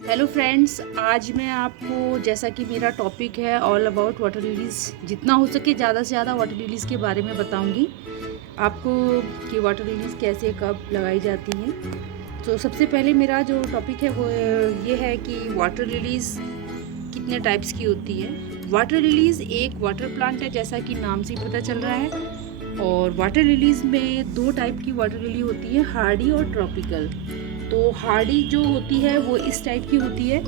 Hello friends, आज मैं आपको जैसा कि मेरा टॉपिक है ऑल अबाउट वाटर लिलीज़, जितना हो सके ज़्यादा से ज़्यादा वाटर लिलीज़ के बारे में बताऊंगी आपको कि वाटर लिलीज़ कैसे कब लगाई जाती हैं। तो सबसे पहले मेरा जो टॉपिक है वो ये है कि वाटर लिलीज़ कितने टाइप्स की होती है। वाटर लिलीज़ एक वाटर प्लांट है, जैसा कि नाम से ही पता चल रहा है। और वाटर लिलीज़ में दो टाइप की वाटर लिली होती है, हार्डी और ट्रॉपिकल। तो हार्डी जो होती है वो इस टाइप की होती है,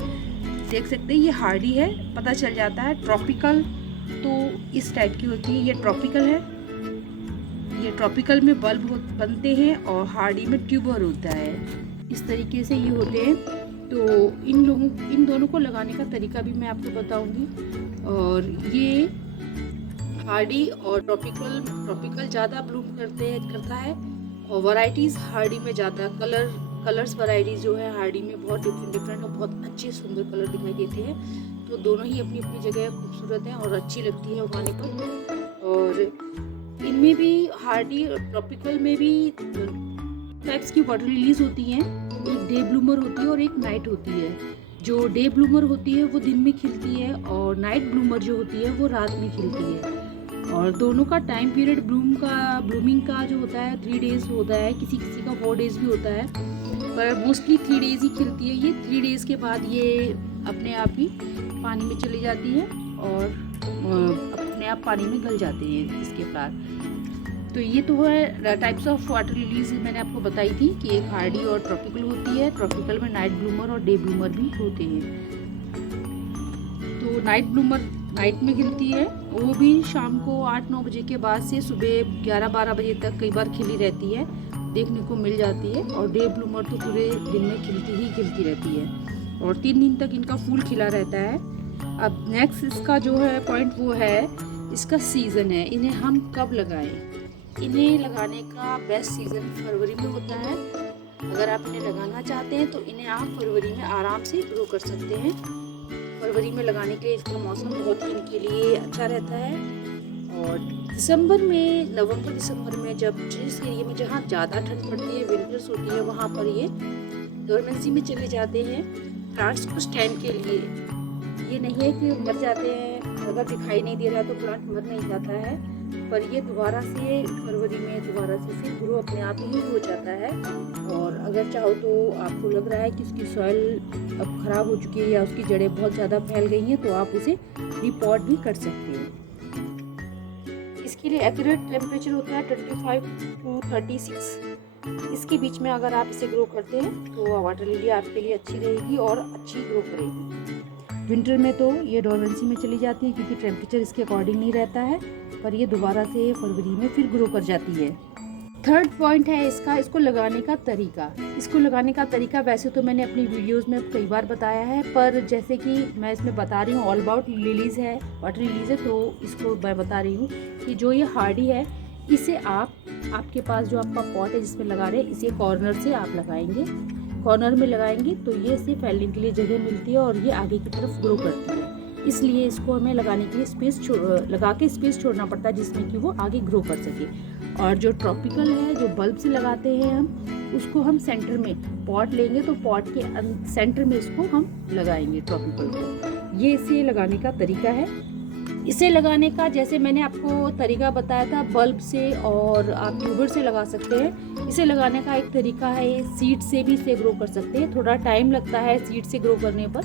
देख सकते हैं ये हार्डी है, पता चल जाता है। ट्रॉपिकल तो इस टाइप की होती है, ये ट्रॉपिकल है। ये ट्रॉपिकल में बल्ब बनते हैं और हार्डी में ट्यूबर होता है। इस तरीके से ये होते हैं। तो इन दोनों को लगाने का तरीका भी मैं आपको बताऊंगी। और ये हार्डी और ट्रॉपिकल ज़्यादा ब्लूम करता है और वैरायटीज़ हार्डी में ज़्यादा कलर्स वैरायटीज़ जो है हार्डी में बहुत डिफरेंट और बहुत अच्छे सुंदर कलर दिखाई देते हैं। तो दोनों ही अपनी अपनी जगह खूबसूरत हैं और अच्छी लगती है उगाने पर। और इनमें भी हार्डी और ट्रॉपिकल में भी टाइप्स की वाटर लिलीज होती हैं। एक डे ब्लूमर होती है और एक नाइट होती है। जो डे ब्लूमर होती है वो दिन में खिलती है और नाइट ब्लूमर जो होती है वो रात में खिलती है। और दोनों का टाइम पीरियड ब्लूमिंग का जो होता है 3 डेज होता है, किसी किसी का 4 डेज भी होता है, पर मोस्टली 3 डेज ही खिलती है। ये 3 डेज के बाद ये अपने आप ही पानी में चली जाती है और अपने आप पानी में गल जाते हैं इसके फ्लावर। तो ये तो है टाइप्स ऑफ वाटर लिलीज मैंने आपको बताई थी कि एक हार्डी और ट्रॉपिकल होती है। ट्रॉपिकल में नाइट ब्लूमर और डे ब्लूमर भी होते हैं। तो नाइट ब्लूमर नाइट में खिलती है, वो भी शाम को 8-9 बजे के बाद से सुबह 11-12 बजे तक कई बार खिली रहती है, देखने को मिल जाती है। और डे ब्लूमर तो पूरे दिन में खिलती रहती है और 3 दिन तक इनका फूल खिला रहता है। अब नेक्स्ट इसका जो है पॉइंट वो है इसका सीज़न है, इन्हें हम कब लगाएं। इन्हें लगाने का बेस्ट सीज़न फरवरी में होता है। अगर आप इन्हें लगाना चाहते हैं तो इन्हें आप फरवरी में आराम से ग्रो कर सकते हैं। फरवरी में लगाने के लिए इसका मौसम बहुत ही इनके लिए अच्छा रहता है। और नवंबर दिसंबर में जब जिस एरिया में जहाँ ज़्यादा ठंड पड़ती है, विंटर्स होती है, वहाँ पर ये डोरमेंसी में चले जाते हैं प्लांट्स कुछ टाइम के लिए। ये नहीं है कि मर जाते हैं, अगर दिखाई नहीं दे रहा तो प्लांट मर नहीं जाता है, पर ये दोबारा से फरवरी में दोबारा से फिर ग्रो अपने आप ही हो जाता है। और अगर चाहो तो आपको लग रहा है कि उसकी सॉइल अब ख़राब हो चुकी है या उसकी जड़ें बहुत ज़्यादा फैल गई हैं, तो आप उसे रिपॉट भी कर सकते हैं। इसके लिए एक्यूरेट टेम्परेचर होता है 25 to 36। इसके बीच में अगर आप इसे ग्रो करते हैं तो वाटर लिली आपके लिए अच्छी रहेगी और अच्छी ग्रो करेगी। विंटर में तो ये डोरमेंसी में चली जाती है क्योंकि टेम्परेचर इसके अकॉर्डिंग नहीं रहता है, पर ये दोबारा से फरवरी में फिर ग्रो कर जाती है। थर्ड पॉइंट है इसको लगाने का तरीका। इसको लगाने का तरीका वैसे तो मैंने अपनी वीडियोस में कई बार बताया है, पर जैसे कि मैं इसमें बता रही हूँ ऑल अबाउट लिलीज़ है, वाटर लिलीज़ है, तो इसको मैं बता रही हूँ कि जो ये हार्डी है इसे आपके पास जो आपका पॉट है जिसमें लगा रहे हैं, इसे कॉर्नर से आप लगाएंगे। कॉर्नर में लगाएंगे तो ये इसे फैलने के लिए जगह मिलती है और ये आगे की तरफ ग्रो करती है। इसलिए इसको हमें लगाने के लिए स्पेस छोड़ना पड़ता है जिसमें कि वो आगे ग्रो कर सके। और जो ट्रॉपिकल है, जो बल्ब से लगाते हैं हम, उसको हम सेंटर में पॉट लेंगे तो पॉट के सेंटर में इसको हम लगाएंगे ट्रॉपिकल को। ये इसे लगाने का तरीका है। इसे लगाने का जैसे मैंने आपको तरीका बताया था बल्ब से, और आप ट्यूबर से लगा सकते हैं। इसे लगाने का एक तरीका है सीड से भी इसे ग्रो कर सकते हैं। थोड़ा टाइम लगता है सीड से ग्रो करने पर,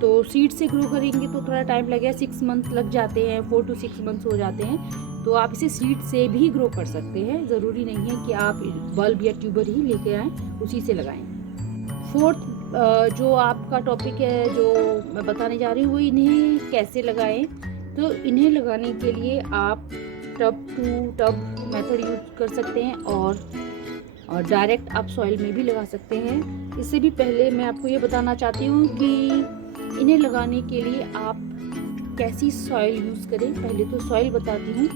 तो सीड से ग्रो करेंगे तो थोड़ा टाइम लगेगा, 6 मंथ लग जाते हैं, 4 to 6 मंथ्स हो जाते हैं। तो आप इसे सीड से भी ग्रो कर सकते हैं, ज़रूरी नहीं है कि आप बल्ब या ट्यूबर ही लेके आएँ उसी से लगाएं। फोर्थ जो आपका टॉपिक है जो मैं बताने जा रही हूँ वो इन्हें कैसे लगाएं। तो इन्हें लगाने के लिए आप tub to tub method use कर सकते हैं और डायरेक्ट आप सॉइल में भी लगा सकते हैं। इससे भी पहले मैं आपको ये बताना चाहती हूँ कि इन्हें लगाने के लिए आप कैसी सॉइल यूज़ करें। पहले तो सॉइल बताती हूँ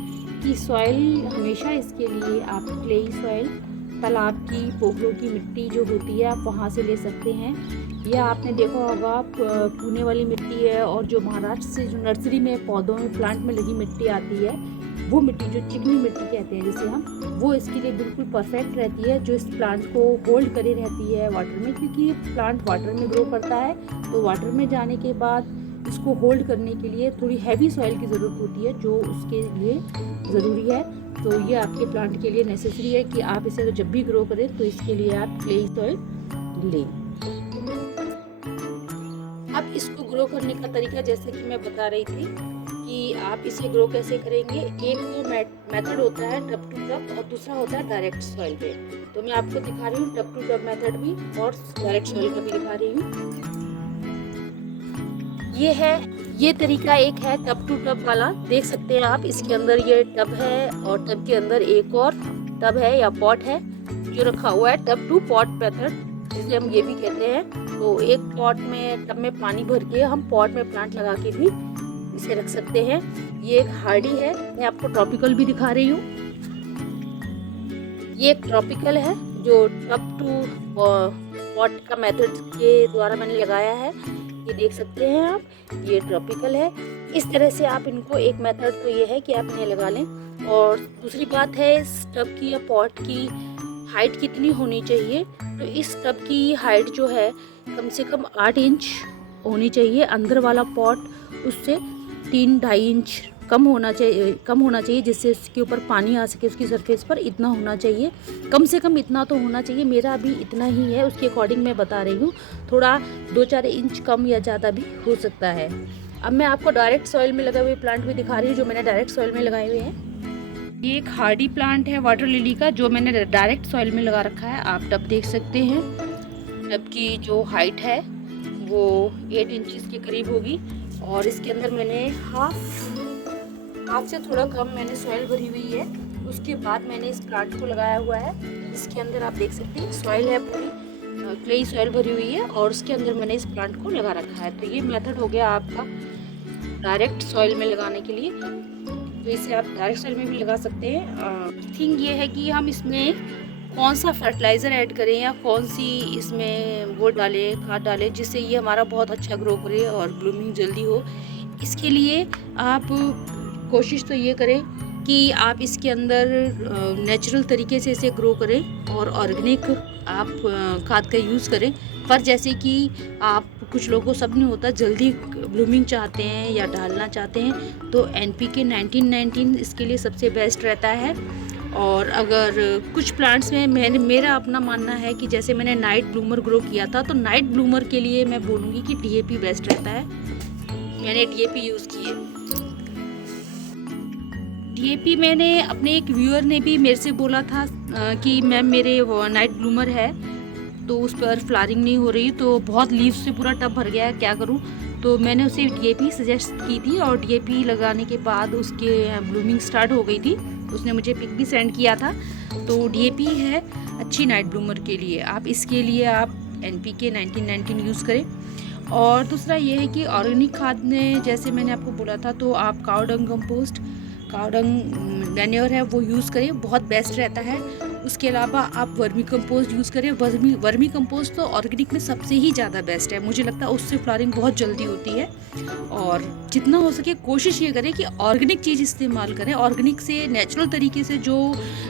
कि सॉइल हमेशा इसके लिए आप क्लेई सॉइल, तालाब की पोखरों की मिट्टी जो होती है आप वहाँ से ले सकते हैं, या आपने देखा होगा पुणे वाली मिट्टी है, और जो महाराष्ट्र से जो नर्सरी में पौधों में प्लांट में लगी मिट्टी आती है वो मिट्टी जो चिकनी मिट्टी कहते हैं जिसे हम, वो इसके लिए बिल्कुल परफेक्ट रहती है, जो इस प्लांट को होल्ड करे रहती है वाटर में, क्योंकि ये प्लांट वाटर में ग्रो करता है। तो वाटर में जाने के बाद इसको होल्ड करने के लिए थोड़ी हैवी सॉइल की ज़रूरत होती है, जो उसके लिए ज़रूरी है। तो ये आपके प्लांट के लिए नेसेसरी है कि आप इसे जब भी ग्रो करें तो इसके लिए आप क्ले सॉइल लें। अब इसको ग्रो करने का तरीका जैसे कि मैं बता रही थी कि आप इसे ग्रो कैसे करेंगे। एक तो मेथड होता है टब टू टब और दूसरा होता है डायरेक्ट सॉइल पे। तो मैं आपको दिखा रही हूँ टब टू टब मेथड भी और डायरेक्ट सॉइल का भी दिखा रही हूँ। ये तरीका एक है टब टू टब वाला, देख सकते हैं आप। इसके अंदर ये टब है और टब के अंदर एक और टब है या पॉट है जो रखा हुआ है, टब टू पॉट मेथड जिसे हम ये भी कहते हैं। तो एक पॉट में टब में पानी भर के हम पॉट में प्लांट लगा के भी इसे रख सकते हैं। ये एक हार्डी है, मैं आपको ट्रॉपिकल भी दिखा रही हूँ। ये एक ट्रॉपिकल है जो टब टू पॉट का मेथड के द्वारा मैंने लगाया है, ये देख सकते हैं आप। ये ट्रॉपिकल है। इस तरह से आप इनको, एक मेथड तो ये है कि आप इन्हें लगा लें। और दूसरी बात है इस टब की या पॉट की हाइट कितनी होनी चाहिए। तो इस टब की हाइट जो है कम से कम 8 इंच होनी चाहिए। अंदर वाला पॉट उससे 3-2.5 इंच कम होना चाहिए जिससे उसके ऊपर पानी आ सके, उसकी सरफेस पर इतना होना चाहिए। कम से कम इतना तो होना चाहिए। मेरा अभी इतना ही है, उसके अकॉर्डिंग मैं बता रही हूँ। थोड़ा 2-4 इंच कम या ज़्यादा भी हो सकता है। अब मैं आपको डायरेक्ट सॉइल में लगे हुए प्लांट भी दिखा रही हूँ जो मैंने डायरेक्ट सॉइल में लगाए हुए हैं। ये एक हार्डी प्लांट है वाटर लिली का जो मैंने डायरेक्ट सॉइल में लगा रखा है। आप टब देख सकते हैं। टब की जो हाइट है वो 8 इंचेस के करीब होगी और इसके अंदर मैंने हाफ से थोड़ा कम मैंने सॉइल भरी हुई है। उसके बाद मैंने इस प्लांट को लगाया हुआ है। इसके अंदर आप देख सकते हैं सॉइल है, पूरी क्ले सॉइल भरी हुई है और उसके अंदर मैंने इस प्लांट को लगा रखा है। तो ये मेथड हो गया आपका डायरेक्ट सॉइल में लगाने के लिए। तो इसे आप डायरेक्ट सॉइल में भी लगा सकते हैं। थिंग ये है कि हम इसमें कौन सा फर्टिलाइज़र ऐड करें या कौन सी इसमें वो डालें, खाद डालें जिससे ये हमारा बहुत अच्छा ग्रो करे और ब्लूमिंग जल्दी हो। इसके लिए आप कोशिश तो ये करें कि आप इसके अंदर नेचुरल तरीके से इसे ग्रो करें और ऑर्गेनिक आप खाद का यूज़ करें। पर जैसे कि आप कुछ लोगों को सब नहीं होता, जल्दी ब्लूमिंग चाहते हैं या डालना चाहते हैं, तो NPK 1919 इसके लिए सबसे बेस्ट रहता है। और अगर कुछ प्लांट्स में मेरा अपना मानना है कि जैसे मैंने नाइट ब्लूमर ग्रो किया था, तो नाइट ब्लूमर के लिए मैं बोलूँगी कि DAP बेस्ट रहता है। मैंने DAP यूज़ किए। DAP मैंने अपने एक व्यूअर ने भी मेरे से बोला था कि मैम मेरे वो नाइट ब्लूमर है तो उस पर फ्लावरिंग नहीं हो रही, तो बहुत लीव्स से पूरा टब भर गया है, क्या करूं। तो मैंने उसे DAP सजेस्ट की थी और DAP लगाने के बाद उसके ब्लूमिंग स्टार्ट हो गई थी। उसने मुझे पिक भी सेंड किया था। तो DAP है अच्छी नाइट ब्लूमर के लिए। आप इसके लिए आप NPK 1919 यूज़ करें। और दूसरा ये है कि ऑर्गेनिक खाद में जैसे मैंने आपको बोला था, तो आप काऊ डंग कंपोस्ट, काऊ डंग मैन्योर है वो यूज़ करें, बहुत बेस्ट रहता है। उसके अलावा आप वर्मी कंपोस्ट यूज़ करें। वर्मी कंपोस्ट तो ऑर्गेनिक में सबसे ही ज़्यादा बेस्ट है, मुझे लगता है उससे फ्लावरिंग बहुत जल्दी होती है। और जितना हो सके कोशिश ये करें कि ऑर्गेनिक चीज़ इस्तेमाल करें। ऑर्गेनिक से नेचुरल तरीके से जो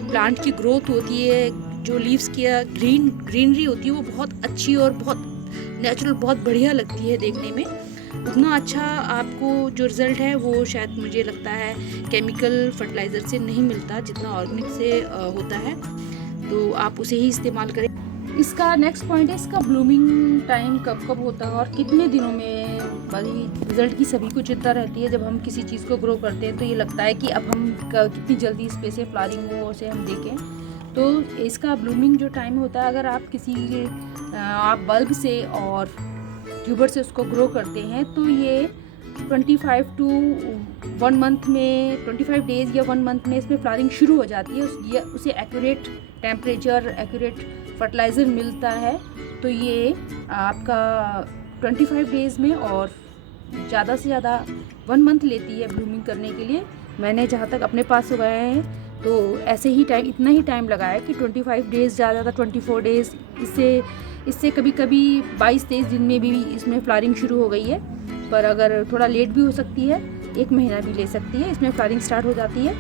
प्लांट की ग्रोथ होती है, जो लीव्स की ग्रीनरी होती है, वो बहुत अच्छी और बहुत नेचुरल, बहुत बढ़िया लगती है देखने में। उतना अच्छा आपको जो रिज़ल्ट है वो शायद मुझे लगता है केमिकल फर्टिलाइज़र से नहीं मिलता जितना ऑर्गेनिक से होता है। तो आप उसे ही इस्तेमाल करें। इसका नेक्स्ट पॉइंट है इसका ब्लूमिंग टाइम कब कब होता है और कितने दिनों में। बड़ी रिज़ल्ट की सभी को चिंता रहती है जब हम किसी चीज़ को ग्रो करते हैं, तो ये लगता है कि अब हम कितनी जल्दी इस पे से फ्लावरिंग हो उसे हम देखें। तो इसका ब्लूमिंग जो टाइम होता है, अगर आप आप बल्ब से और ट्यूबर से उसको ग्रो करते हैं, तो ये 25 to 1 मंथ में, 25 डेज़ या 1 मंथ में इसमें फ्लावरिंग शुरू हो जाती है। उसे एक्यूरेट टेम्परेचर, एक्यूरेट फर्टिलाइज़र मिलता है, तो ये आपका 25 डेज़ में और ज़्यादा से ज़्यादा 1 मंथ लेती है ब्लूमिंग करने के लिए। मैंने जहाँ तक अपने पास उगाए हैं तो ऐसे ही टाइम, इतना ही टाइम लगाया कि 25 डेज़, ज़्यादा 24 डेज़। इससे कभी कभी 22-23 दिन में भी इसमें फ्लावरिंग शुरू हो गई है। पर अगर थोड़ा लेट भी हो सकती है, 1 महीना भी ले सकती है, इसमें फ्लावरिंग स्टार्ट हो जाती है।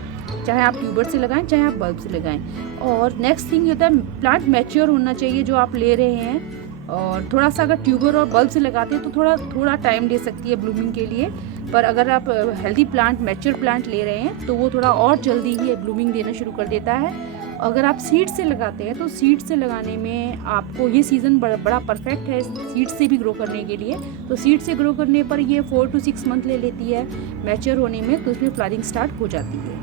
चाहे आप ट्यूबर से लगाएं चाहे आप बल्ब से लगाएं। और नेक्स्ट थिंग ये होता है प्लांट मैच्योर होना चाहिए जो आप ले रहे हैं। और थोड़ा सा अगर ट्यूबर और बल्ब से लगाते हैं तो थोड़ा टाइम ले सकती है ब्लूमिंग के लिए, पर अगर आप हेल्दी प्लांट मैच्योर प्लांट ले रहे हैं तो वो थोड़ा और जल्दी ही ब्लूमिंग देना शुरू कर देता है। अगर आप सीड से लगाते हैं तो सीड से लगाने में आपको ये सीज़न बड़ा परफेक्ट है सीड से भी ग्रो करने के लिए। तो सीड से ग्रो करने पर ये 4 to 6 मंथ ले लेती है मैच्योर होने में, तो उसमें फ्लावरिंग स्टार्ट हो जाती है।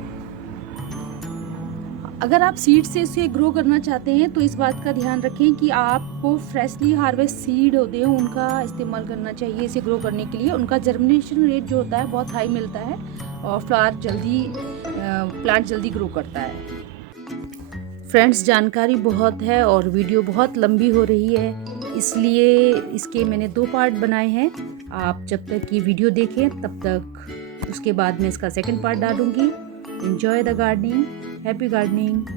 अगर आप सीड से इसे ग्रो करना चाहते हैं तो इस बात का ध्यान रखें कि आपको फ्रेशली हार्वेस्ट सीड होते हैं उनका इस्तेमाल करना चाहिए इसे ग्रो करने के लिए। उनका जर्मिनेशन रेट जो होता है बहुत हाई मिलता है और प्लांट जल्दी ग्रो करता है। फ्रेंड्स, जानकारी बहुत है और वीडियो बहुत लंबी हो रही है, इसलिए इसके मैंने 2 पार्ट बनाए हैं। आप जब तक ये वीडियो देखें तब तक उसके बाद मैं इसका सेकंड पार्ट डालूंगी। Enjoy the gardening, happy gardening.